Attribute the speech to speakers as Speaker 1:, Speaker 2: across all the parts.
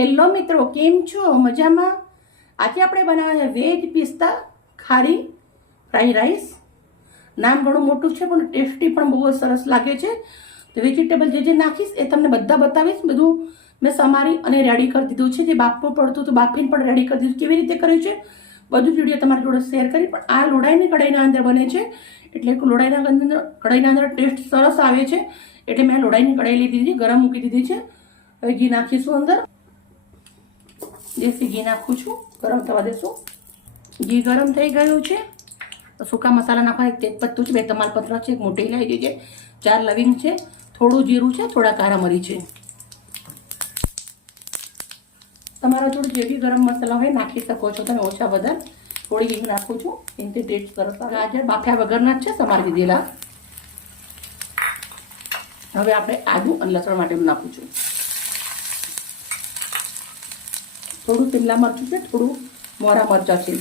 Speaker 1: Hello મિત્રો, કેમ છો? મજામાં? આજે આપણે બનાવવાના વેજ પિસ્તા, ખારી ફ્રાઈ રાઈસ. નામ ઘણું મોટું છે, પણ ટેસ્ટી પણ બહુ સરસ લાગે છે. તો વેજીટેબલ જે જે નાખીશ એ તમને બધા બતાવીશ. બધું મેં સમારી અને રેડી કરી દીધું છે. જે બાફવું પડતું હતું, બાફીને પણ રેડી કરી દીધું કેવી રીતે કર્યું છે? બધું જ વીડિયો તમારી જોડે શેર કરી, પણ આ લોડાઈની કઢાઈના અંદર બને છે. એટલે લોડાઈના અંદર, કઢાઈના અંદર ટેસ્ટ સરસ આવે છે. એટલે મેં લોડાઈની કઢાઈ લીધી છે, ગરમ મૂકી દીધી છે. હવે ઘી નાખીશું અંદર. દેશી ઘી નાખું છું, ગરમ થવા દેશું. ઘી ગરમ થઈ ગયું છે. સૂકા મસાલા નાખવા એક તેજપત્તું છે, બે તમાલપત્ર છે, એક મોટી ઇલાયચી છે, ચાર લવિંગ છે, થોડું જીરું છે, થોડા કારા મરી છે. તમારા જોડે જે બી ગરમ મસાલા હોય નાખી શકો છો તમે, ઓછા વધારે. થોડી હિંગ નાખું છું, એનાથી ટેસ્ટ સરસ ગાજર, બાફ્યા વગરના જ છે, સમારી દીધેલા. હવે આપણે આદુ અને લસણ માટે નાખું છું. થોડું શિમલા મરચું છે, થોડું મોરા મરચાં છે.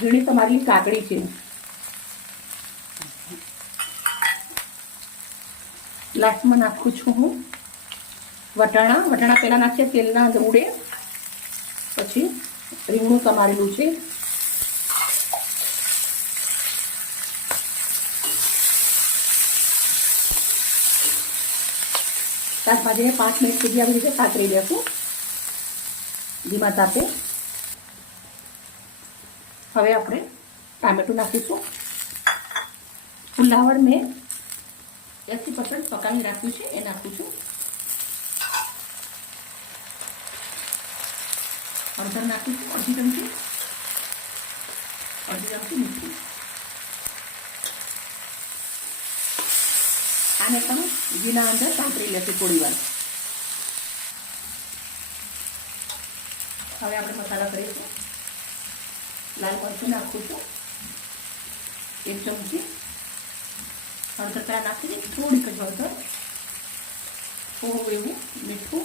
Speaker 1: ઝીણી તમારી કાકડી છે. લાસ્ટમાં નાખું છું હું વટાણા. વટાણા પહેલાં નાખીએ તેલના ઉડે. પછી રીંગણું સમારેલું છે. શાકભાજીને પાંચ મિનિટ સુધી આવી રીતે સાતરી લેશું. ધીમા તાપે. હવે આપણે ટામેટું નાખીશું. ફુલાવડ મેં એસી પર્સન્ટ પકાવી રાખ્યું છે, એ નાખું છું. હળદર નાખીશું, અડધી ચમચી. અડધી ચમચી આને પણ ઘીના અંદર સાંતરી લેશું થોડી વાર હવે આપણે મસાલા કરીશું લાલ મરચું નાખું છું એક ચમચી હળદર પેલા નાખી દઈએ થોડીક જ હળદર થોડું એવું મીઠું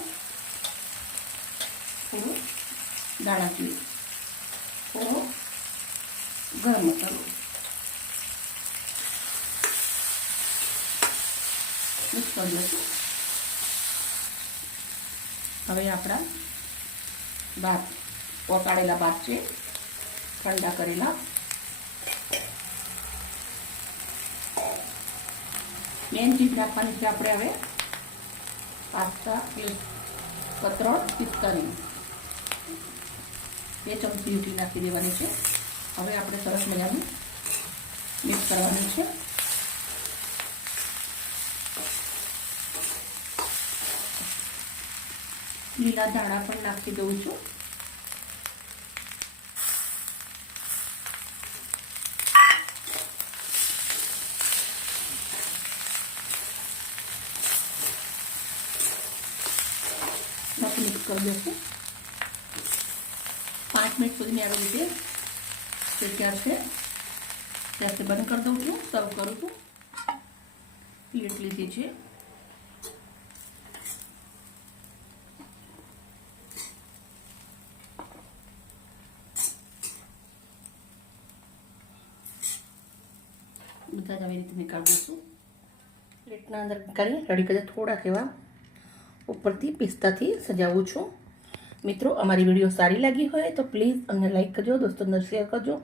Speaker 1: થોડું દાણા જીરું થોડો ગરમ મસાલો મિક્સ કરી દઈશું હવે આપણા ભાત ઓકાળેલા ભાત છે. ઠંડા કરેલા. મેન ચીજ નાખવાની છે આપણે હવે પાસ્તા કતરણ પિસ્તાની બે ચમચી યુટી નાખી દેવાની છે. હવે આપણે સરસ મજાનું મિક્સ કરવાનું છે. લીલા ધાણા પણ નાખી દઉં છું. મિક્સ કરી દઈશું. પાંચ મિનિટ સુધી મેં આવી રીતે શેક્યા છે. ત્યારથી બંધ કરી દઉં છું. સર્વ કરું છું. પ્લેટ લીધી છે. બધા જ આવી રીતે નીકાળી દઈશું પ્લેટના અંદર કરી રેડી કરી થોડાક એવા ઉપરથી પિસ્તાથી સજાવું છું. મિત્રો, અમારી વીડિયો સારી લાગી હોય તો પ્લીઝ અમને લાઈક કરજો દોસ્તોને શેર કરજો.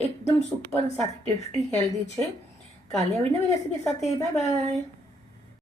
Speaker 1: એકદમ સુપર સાથે ટેસ્ટી, હેલ્ધી છે. કાલે આવી નવી રેસીપી સાથે. Bye bye.